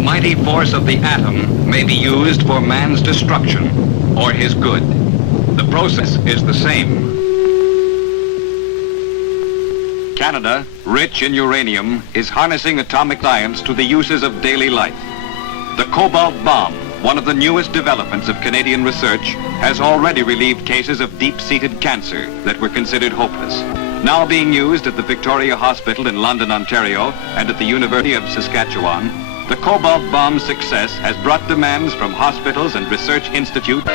mighty force of the atom may be used for man's destruction or his good. The process is the same. Canada, rich in uranium, is harnessing atomic science to the uses of daily life. The Cobalt Bomb, one of the newest developments of Canadian research, has already relieved cases of deep-seated cancer that were considered hopeless. Now being used at the Victoria Hospital in London, Ontario, and at the University of Saskatchewan, the Cobalt Bomb's success has brought demands from hospitals and research institutes.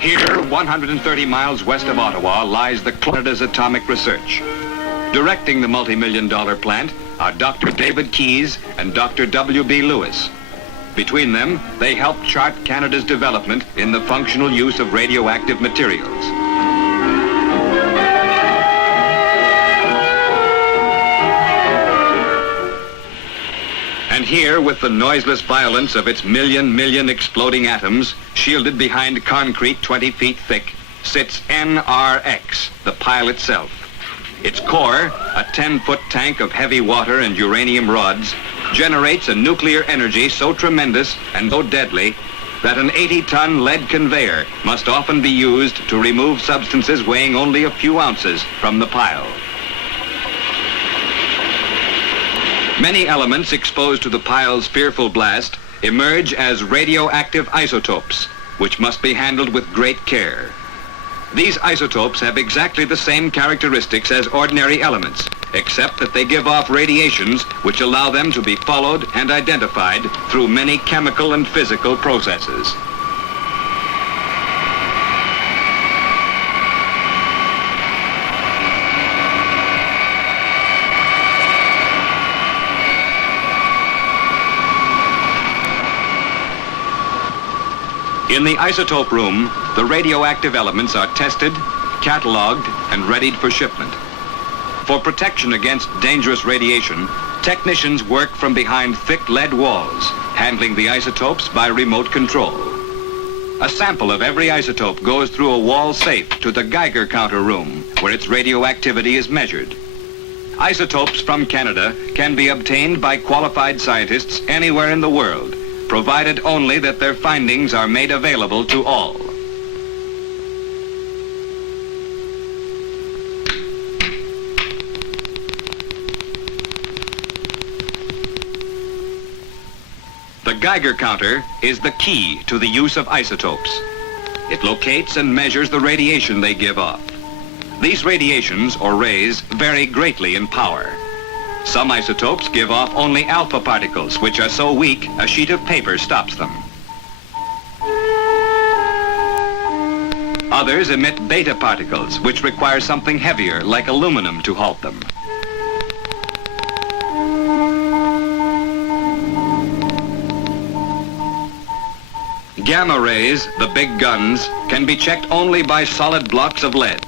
Here, 130 miles west of Ottawa, lies the Canada's atomic research. Directing the multi-million-dollar plant are Dr. David Keyes and Dr. W.B. Lewis. Between them, they helped chart Canada's development in the functional use of radioactive materials. And here, with the noiseless violence of its million exploding atoms, shielded behind concrete 20 feet thick, sits NRX, the pile itself. Its core, a 10-foot tank of heavy water and uranium rods, generates a nuclear energy so tremendous and so deadly that an 80-ton lead conveyor must often be used to remove substances weighing only a few ounces from the pile. Many elements exposed to the pile's fearful blast emerge as radioactive isotopes, which must be handled with great care. These isotopes have exactly the same characteristics as ordinary elements, except that they give off radiations which allow them to be followed and identified through many chemical and physical processes. In the Isotope Room, the radioactive elements are tested, cataloged, and readied for shipment. For protection against dangerous radiation, technicians work from behind thick lead walls, handling the isotopes by remote control. A sample of every isotope goes through a wall safe to the Geiger Counter room, where its radioactivity is measured. Isotopes from Canada can be obtained by qualified scientists anywhere in the world, provided only that their findings are made available to all. The Geiger Counter is the key to the use of isotopes. It locates and measures the radiation they give off. These radiations, or rays, vary greatly in power. Some isotopes give off only alpha particles, which are so weak a sheet of paper stops them. Others emit beta particles, which require something heavier, like aluminum, to halt them. Gamma rays, the big guns, can be checked only by solid blocks of lead.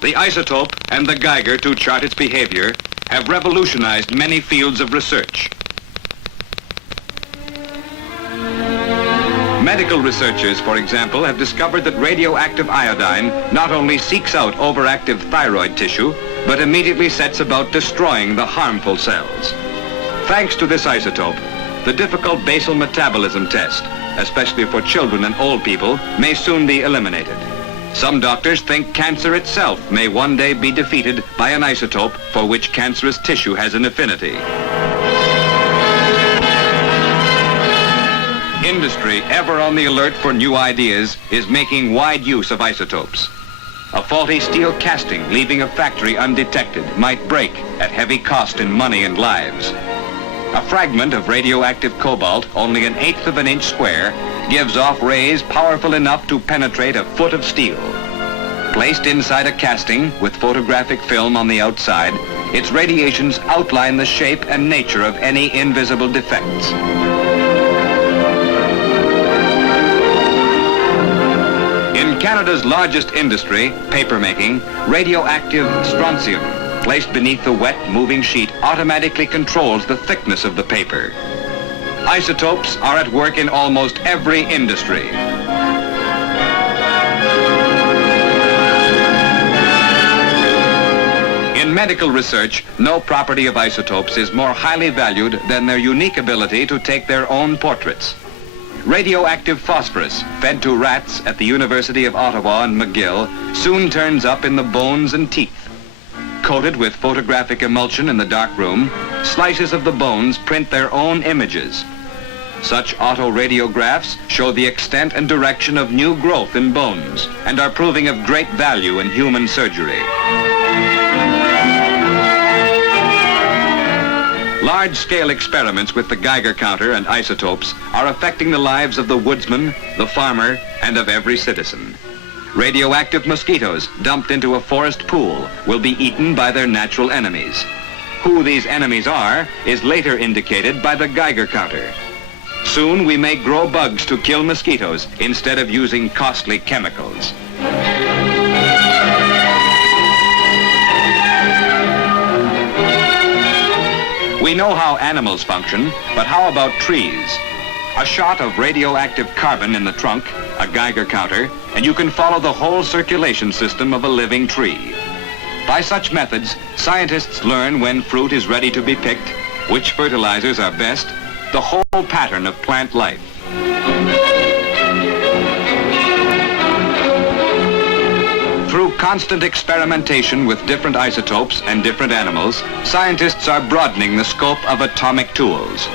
The isotope and the Geiger to chart its behavior have revolutionized many fields of research. Medical researchers, for example, have discovered that radioactive iodine not only seeks out overactive thyroid tissue, but immediately sets about destroying the harmful cells. Thanks to this isotope, the difficult basal metabolism test, especially for children and old people, may soon be eliminated. Some doctors think cancer itself may one day be defeated by an isotope for which cancerous tissue has an affinity. Industry, ever on the alert for new ideas, is making wide use of isotopes. A faulty steel casting leaving a factory undetected might break at heavy cost in money and lives. A fragment of radioactive cobalt, only 1/8 of an inch square, gives off rays powerful enough to penetrate a foot of steel. Placed inside a casting with photographic film on the outside, its radiations outline the shape and nature of any invisible defects. In Canada's largest industry, papermaking, radioactive strontium, placed beneath the wet, moving sheet, automatically controls the thickness of the paper. Isotopes are at work in almost every industry. In In medical research, no property of isotopes is more highly valued than their unique ability to take their own portraits. Radioactive phosphorus, fed to rats at the University of Ottawa and McGill, soon turns up in the bones and teeth. Coated with photographic emulsion in the darkroom, slices of the bones print their own images. Such autoradiographs show the extent and direction of new growth in bones and are proving of great value in human surgery. Large-scale experiments with the Geiger counter and isotopes are affecting the lives of the woodsman, the farmer, and of every citizen. Radioactive mosquitoes dumped into a forest pool will be eaten by their natural enemies. Who these enemies are is later indicated by the Geiger counter. Soon we may grow bugs to kill mosquitoes instead of using costly chemicals. We know how animals function, but how about trees? A shot of radioactive carbon in the trunk, a Geiger counter, and you can follow the whole circulation system of a living tree. By such methods, scientists learn when fruit is ready to be picked, which fertilizers are best, the whole pattern of plant life. Through constant experimentation with different isotopes and different animals, scientists are broadening the scope of atomic tools.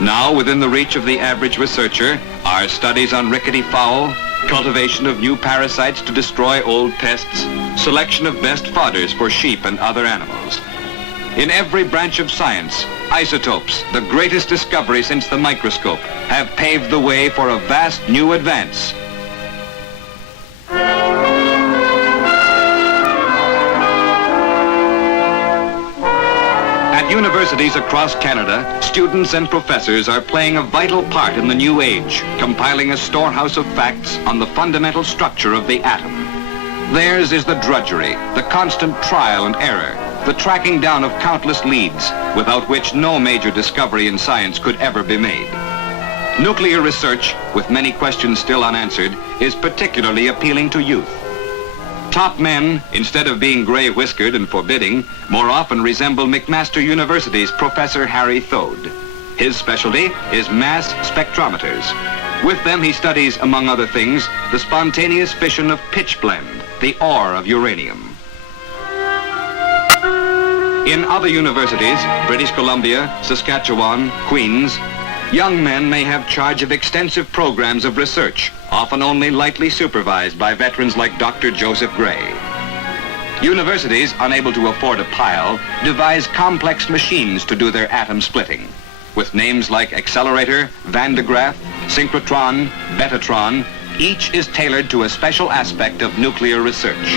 Now, within the reach of the average researcher, are studies on rickety fowl, cultivation of new parasites to destroy old pests, selection of best fodders for sheep and other animals. In every branch of science, isotopes, the greatest discovery since the microscope, have paved the way for a vast new advance. At universities across Canada, students and professors are playing a vital part in the new age, compiling a storehouse of facts on the fundamental structure of the atom. Theirs is the drudgery, the constant trial and error, the tracking down of countless leads, without which no major discovery in science could ever be made. Nuclear research, with many questions still unanswered, is particularly appealing to youth. Top men, instead of being gray-whiskered and forbidding, more often resemble McMaster University's Professor Harry Thode. His specialty is mass spectrometers. With them he studies, among other things, the spontaneous fission of pitchblende, the ore of uranium. In other universities, British Columbia, Saskatchewan, Queens, young men may have charge of extensive programs of research, often only lightly supervised by veterans like Dr. Joseph Gray. Universities, unable to afford a pile, devise complex machines to do their atom splitting. With names like accelerator, Van de Graaff, synchrotron, betatron, each is tailored to a special aspect of nuclear research.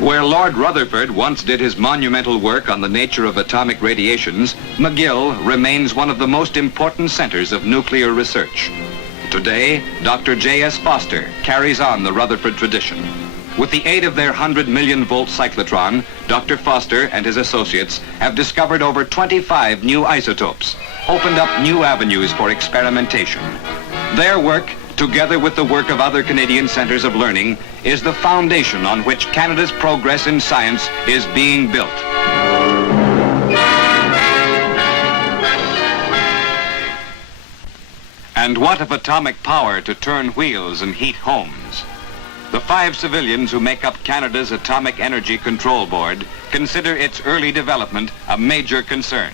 Where Lord Rutherford once did his monumental work on the nature of atomic radiations, McGill remains one of the most important centers of nuclear research. Today, Dr. J.S. Foster carries on the Rutherford tradition. With the aid of their 100 million volt cyclotron, Dr. Foster and his associates have discovered over 25 new isotopes, opened up new avenues for experimentation. Their work, together with the work of other Canadian centers of learning, is the foundation on which Canada's progress in science is being built. And what of atomic power to turn wheels and heat homes? The 5 civilians who make up Canada's Atomic Energy Control Board consider its early development a major concern.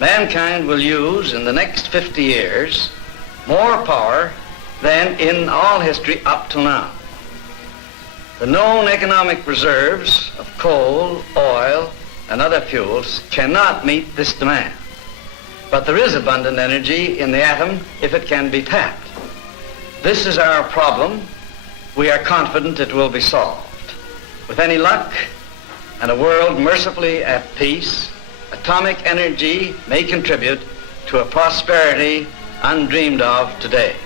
Mankind will use, in the next 50 years, more power than in all history up till now. The known economic reserves of coal, oil, and other fuels cannot meet this demand. But there is abundant energy in the atom if it can be tapped. This is our problem. We are confident it will be solved. With any luck and a world mercifully at peace, atomic energy may contribute to a prosperity undreamed of today.